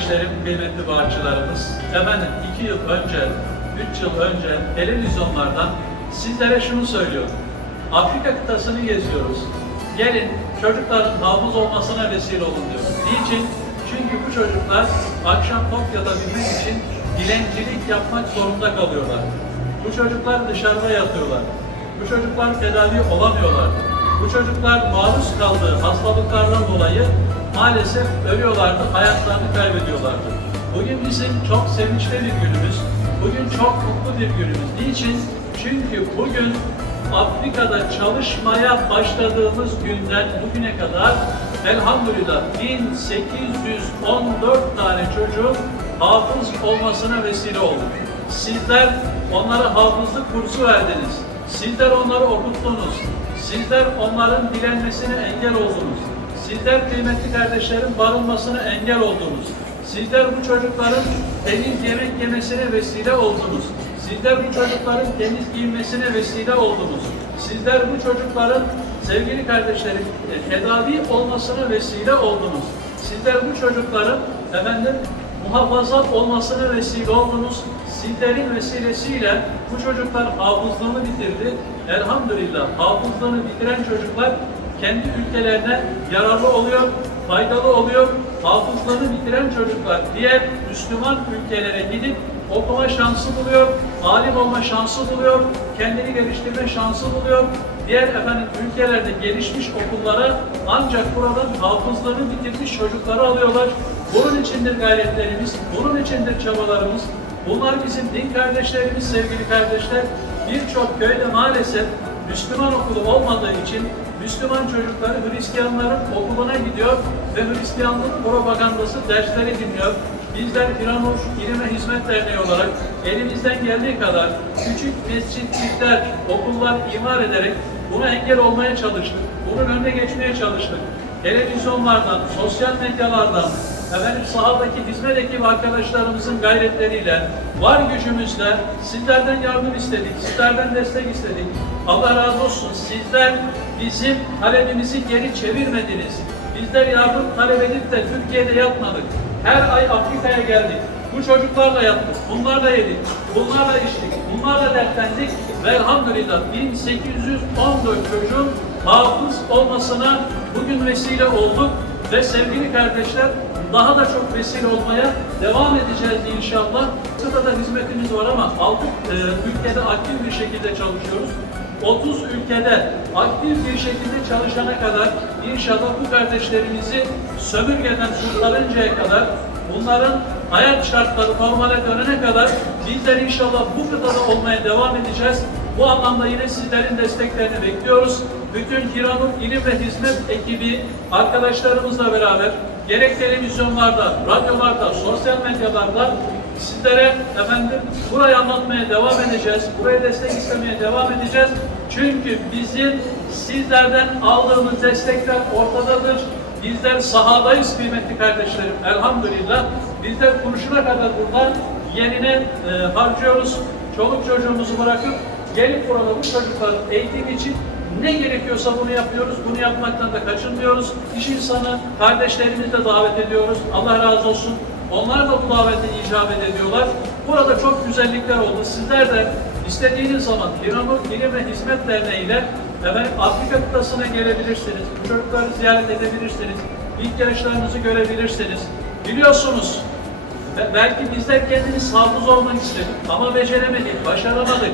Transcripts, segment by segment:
Kardeşlerim, kıymetli bağışçılarımız. Efendim iki yıl önce, üç yıl önce televizyonlardan sizlere şunu söylüyorum. Afrika kıtasını geziyoruz. Gelin çocukların hafız olmasına vesile olun diyor. Niçin? Çünkü bu çocuklar akşam tok yatabilmek için dilencilik yapmak zorunda kalıyorlar. Bu çocuklar dışarıda yatıyorlar. Bu çocuklar tedavi olamıyorlar. Bu çocuklar maruz kaldığı hastalıklardan dolayı maalesef ölüyorlardı, hayatlarını kaybediyorlardı. Bugün bizim çok sevinçli bir günümüz. Bugün çok mutlu bir günümüz. Niçin? Çünkü bugün Afrika'da çalışmaya başladığımız günden bugüne kadar elhamdülillah 1814 tane çocuğun hafız olmasına vesile oldu. Sizler onlara hafızlık kursu verdiniz. Sizler onları okuttunuz. Sizler onların bilenmesine engel oldunuz. Sizler kıymetli kardeşlerin barınmasına engel oldunuz. Sizler bu çocukların temiz yemek yemesine vesile oldunuz. Sizler bu çocukların temiz giyinmesine vesile oldunuz. Sizler bu çocukların sevgili kardeşlerim e, tedavi olmasına vesile oldunuz. Sizler bu çocukların efendim muhafaza olmasına vesile oldunuz. Sizlerin vesilesiyle bu çocuklar hafızlığını bitirdi. Elhamdülillah hafızlığını bitiren çocuklar kendi ülkelerine yararlı oluyor, faydalı oluyor. Hafızlığını bitiren çocuklar diğer Müslüman ülkelere gidip okuma şansı buluyor, alim olma şansı buluyor, kendini geliştirme şansı buluyor. Diğer efendim ülkelerde gelişmiş okullara ancak buradan hafızlığını bitirmiş çocukları alıyorlar. Bunun içindir gayretlerimiz, bunun içindir çabalarımız. Bunlar bizim din kardeşlerimiz, sevgili kardeşler. Birçok köyde maalesef Müslüman okulu olmadığı için Müslüman çocukları Hristiyanların okuluna gidiyor ve Hristiyanlığın propagandası dersleri dinliyor. Bizler İranur İlime Hizmet Derneği olarak elimizden geldiği kadar küçük mescitlikler, okullar imar ederek buna engel olmaya çalıştık. Bunun önüne geçmeye çalıştık. Televizyonlardan, sosyal medyalardan, efendim sahadaki hizmet ekibi arkadaşlarımızın gayretleriyle, var gücümüzle sizlerden yardım istedik, sizlerden destek istedik. Allah razı olsun. Sizler bizim talebimizi geri çevirmediniz. Bizler yardım talep edip de Türkiye'de yatmadık. Her ay Afrika'ya geldik. Bu çocuklarla yattık, bunlarla yedik, bunlarla içtik, bunlarla dertlendik ve elhamdülillah 1814 çocuğun hafız olmasına bugün vesile olduk ve sevgili kardeşler daha da çok vesile olmaya devam edeceğiz inşallah. Kıtada hizmetimiz var ama 6 ülkede aktif bir şekilde çalışıyoruz. 30 ülkede aktif bir şekilde çalışana kadar inşallah bu kardeşlerimizi sömürgeden kurtarıncaya kadar bunların hayat şartları normale dönene kadar bizler inşallah bu kıtada olmaya devam edeceğiz. Bu anlamda yine sizlerin desteklerini bekliyoruz. Bütün Hiranur İlim ve Hizmet ekibi arkadaşlarımızla beraber gerek televizyonlarda, radyolarda, sosyal medyalarda sizlere efendim burayı anlatmaya devam edeceğiz. Buraya destek istemeye devam edeceğiz. Çünkü bizim sizlerden aldığımız destekler ortadadır. Bizler sahadayız kıymetli kardeşlerim. Elhamdülillah. Bizler kuruşuna kadar burada yerine e, harcıyoruz. Çoluk çocuğumuzu bırakıp gelip burada bu çocukların eğitim için ne gerekiyorsa bunu yapıyoruz. Bunu yapmaktan da kaçınmıyoruz. İş insanı kardeşlerimizi de davet ediyoruz. Allah razı olsun. Onlar da bu davete icabet ediyorlar. Burada çok güzellikler oldu. Sizler de istediğiniz zaman İranur İlim ve Hizmet Derneği ile efendim, Afrika kıtasına gelebilirsiniz. Çocukları ziyaret edebilirsiniz. İhtiyaçlarınızı görebilirsiniz. Biliyorsunuz belki bizler kendimiz hafız olmak istedik ama beceremedik, başaramadık.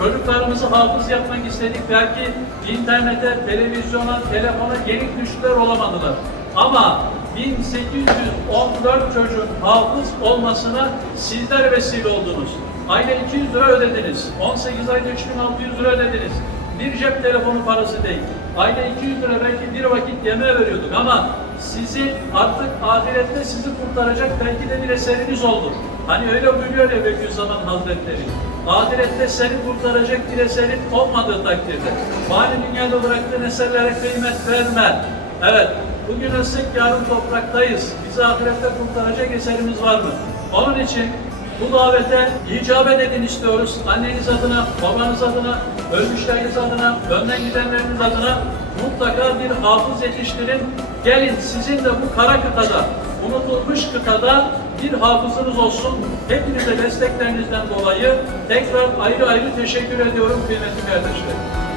Çocuklarımızı hafız yapmak istedik. Belki internete, televizyona, telefona yenik düştüler olamadılar. Ama 1814 çocuğun hafız olmasına sizler vesile oldunuz. Ayda 200 lira ödediniz. 18 ayda 3600 lira ödediniz. Bir cep telefonu parası değil. Ayda 200 lira belki bir vakit yemeğe veriyorduk ama sizi artık ahirette sizi kurtaracak belki de bir eseriniz oldu. Hani öyle buyuruyor ya Bediüzzaman Hazretleri. Ahirette seni kurtaracak bir eserin olmadığı takdirde. Fani dünyada bıraktığın eserlere kıymet verme. Evet, bugün ölsek yarın topraktayız. Bizi ahirette kurtaracak eserimiz var mı? Onun için bu davete icabet edin istiyoruz. Anneniz adına, babanız adına, ölmüşleriniz adına, önden gidenleriniz adına mutlaka bir hafız yetiştirin. Gelin sizin de bu kara kıtada, unutulmuş kıtada bir hafızınız olsun. Hepinize desteklerinizden dolayı tekrar ayrı ayrı teşekkür ediyorum kıymetli kardeşlerim.